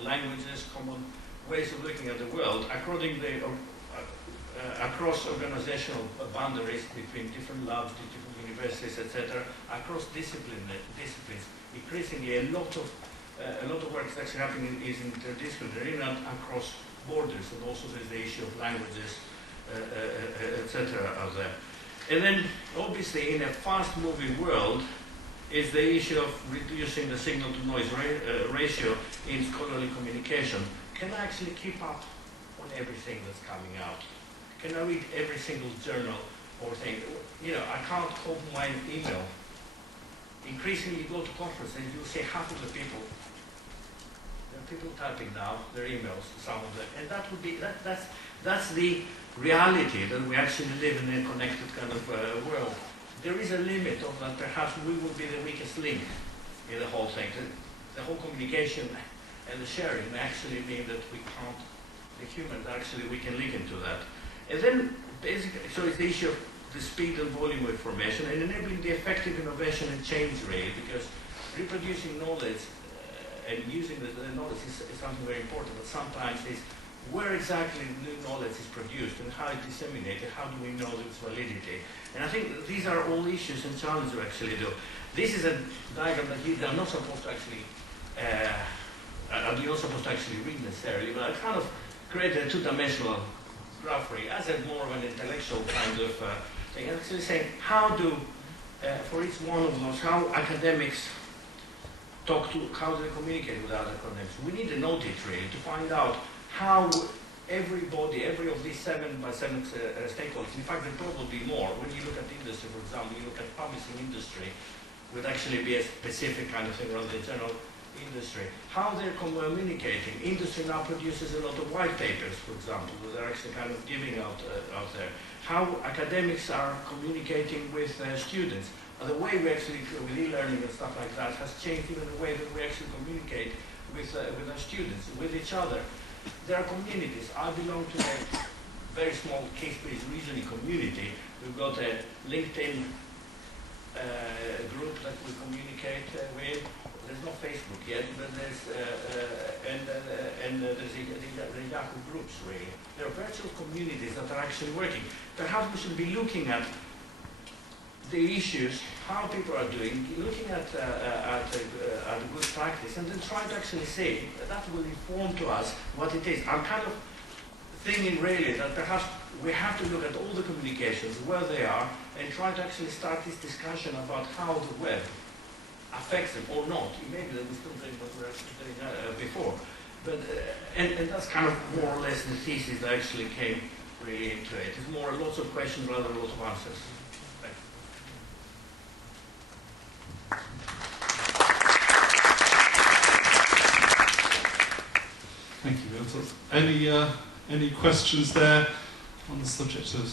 common languages, common ways of looking at the world, accordingly, across organizational boundaries between different labs, different universities, etc., across disciplines. Increasingly, a lot of work is actually happening is interdisciplinary, not across borders, and also there's the issue of languages, etc. out there. And then, obviously, in a fast-moving world, is the issue of reducing the signal-to-noise ratio in scholarly communication. Can I actually keep up on everything that's coming out? Can I read every single journal or thing? You know, I can't open my email. Increasingly, you go to conferences and you'll see half of the people. There are people typing now their emails, some of them, and that would be that's the reality that we actually live in a connected kind of world. There is a limit of that. Perhaps we will be the weakest link in the whole thing. The whole communication and the sharing may actually mean that we can't. The humans actually we can link into that. And then, basically, so it's the issue of the speed and volume of information and enabling the effective innovation and change, really, because reproducing knowledge and using the knowledge is something very important, but sometimes it's where exactly new knowledge is produced and how it's disseminated, how do we know its validity. And I think these are all issues and challenges we actually do. This is a diagram that I'm not supposed to actually, you're not supposed to actually read necessarily, but I kind of created a two-dimensional graph for you as a more of an intellectual kind of thing. And actually saying how do, for each one of those, how academics talk to, how do they communicate with other academics. We need an audit really to find out how everybody, every of these 7 by 7 stakeholders, in fact there probably more, when you look at the industry, for example, you look at publishing industry, would actually be a specific kind of thing rather than general industry. How they're communicating. Industry now produces a lot of white papers, for example, that they're actually kind of giving out there. How academics are communicating with students. The way we actually, with e-learning and stuff like that, has changed even the way that we actually communicate with our students, with each other. There are communities. I belong to a very small case-based reasoning community. We've got a LinkedIn group that we communicate with. There's no Facebook yet, but there's there's the Yahoo groups really. There are virtual communities that are actually working. Perhaps we should be looking at the issues, how people are doing, looking at a good practice, and then try to actually say that will inform to us what it is. I'm kind of thinking really that perhaps we have to look at all the communications, where they are, and try to actually start this discussion about how the web affects them or not. It may be that we're still doing what we were actually doing before. But, and that's kind of more or less the thesis that actually came really into it. It's more lots of questions rather than lots of answers. Thank you, Milton. Any questions there on the subject of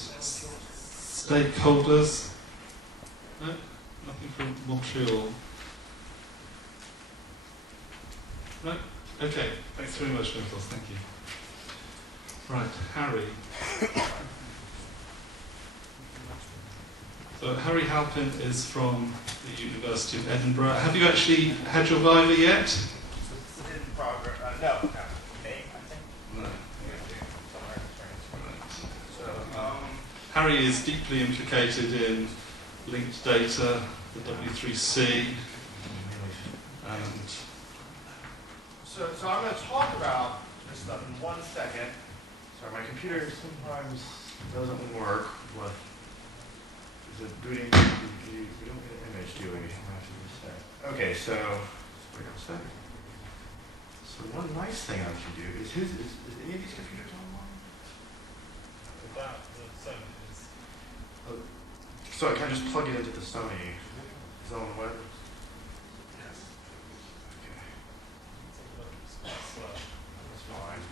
stakeholders? No? Nothing from Montreal? No? Okay, thanks very much, Milton. Thank you. Right, Harry. So Harry Halpin is from the University of Edinburgh. Have you actually had your Viva yet? It's in progress. No. May, I think. No. So, Harry is deeply implicated in linked data, the W3C, and so I'm going to talk about this stuff in 1 second. Sorry, my computer sometimes doesn't work. What is it booting? We don't get an image, do we? Okay, so wait a second. So one nice thing I can do is any of these computers online? the Sony is. So I can just plug it into the Sony Zone Web. Yes. Okay. That's fine.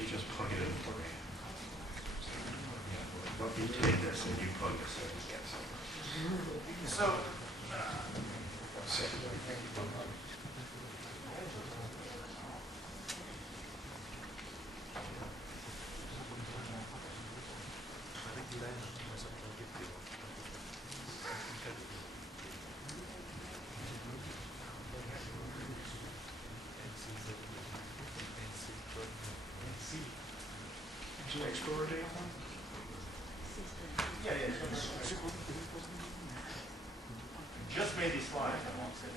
You just plug it in for me. Let me take this and you plug this in. So, Internet Explorer data one? Yeah, yeah. Just made these slides. I won't say it.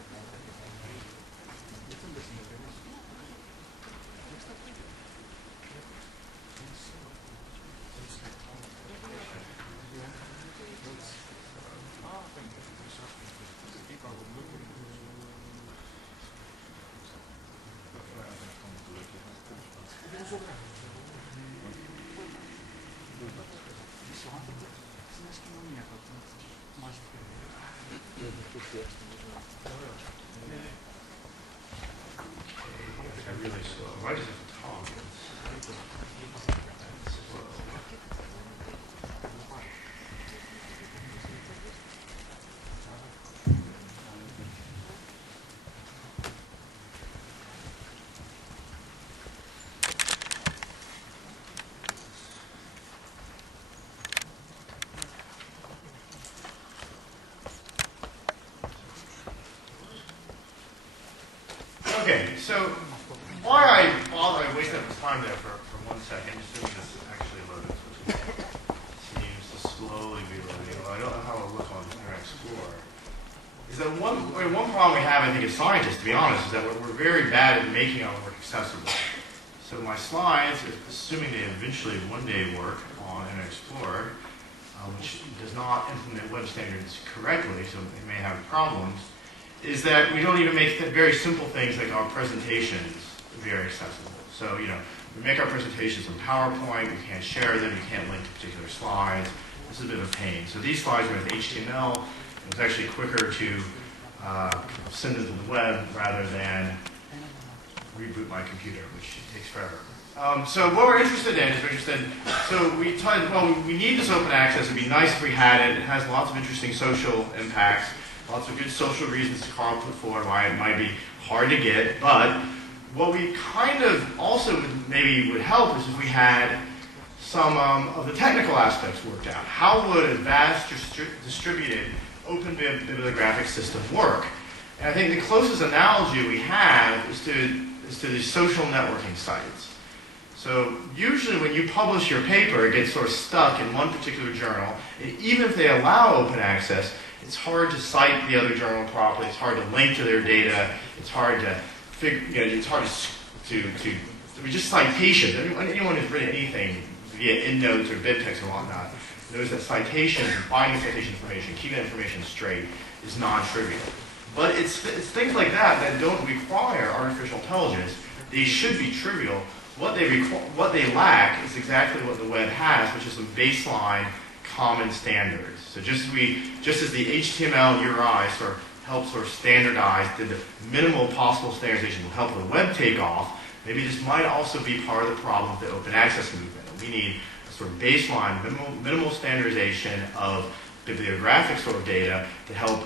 I'm really slow. Why does it talk? It's slow. Okay, so why I wasted time there for 1 second, just so this actually loaded, which seems to slowly be loading, although I don't know how it'll look on Internet Explorer, is that one problem we have, I think, as scientists, to be honest, is that we're very bad at making our work accessible. So my slides, assuming they eventually one day work on Internet Explorer, which does not implement web standards correctly, so they may have problems, is that we don't even make very simple things like our presentations very accessible. So, you know, we make our presentations in PowerPoint, we can't share them, we can't link to particular slides. This is a bit of a pain. So these slides are with HTML. It was actually quicker to send them to the web rather than reboot my computer, which takes forever. So what we're interested in is so we need this open access. It'd be nice if we had it. It has lots of interesting social impacts. Lots of good social reasons to Carl put forward why it might be hard to get, but what we kind of also would help is if we had some of the technical aspects worked out. How would a vast distributed open bibliographic system work? And I think the closest analogy we have is to these social networking sites. So usually when you publish your paper, it gets sort of stuck in one particular journal, and even if they allow open access, it's hard to cite the other journal properly. It's hard to link to their data. It's hard to it's hard to just citations. Anyone who's written anything via EndNotes or BibTeX and whatnot knows that citations and finding citation information, keeping that information straight, is non-trivial. But it's things like that don't require artificial intelligence. They should be trivial. What they lack is exactly what the web has, which is some baseline common standards. So just as the HTML URI helps standardize, did the minimal possible standardization will help the web take off, maybe this might also be part of the problem of the open access movement. We need a sort of baseline, minimal standardization of bibliographic sort of data to help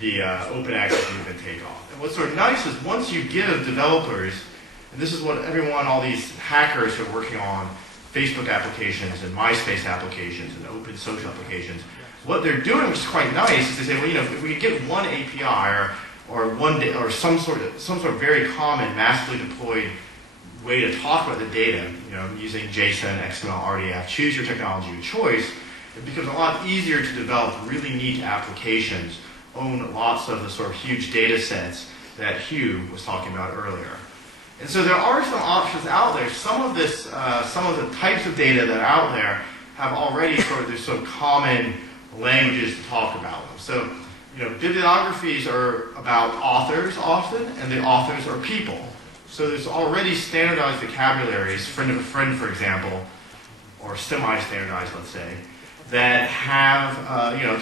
the open access movement take off. And what's sort of nice is once you give developers, and this is what all these hackers who are working on Facebook applications and MySpace applications and open social applications, what they're doing, which is quite nice, is they say, well, you know, if we get one API or some sort of very common, massively deployed way to talk about the data, you know, using JSON, XML, RDF, choose your technology of choice, it becomes a lot easier to develop really neat applications, own lots of the sort of huge data sets that Hugh was talking about earlier. And so there are some options out there. Some of the types of data that are out there have already there's some common languages to talk about them. So, you know, bibliographies are about authors often, and the authors are people. So there's already standardized vocabularies, friend of a friend, for example, or semi-standardized, let's say, that have, you know,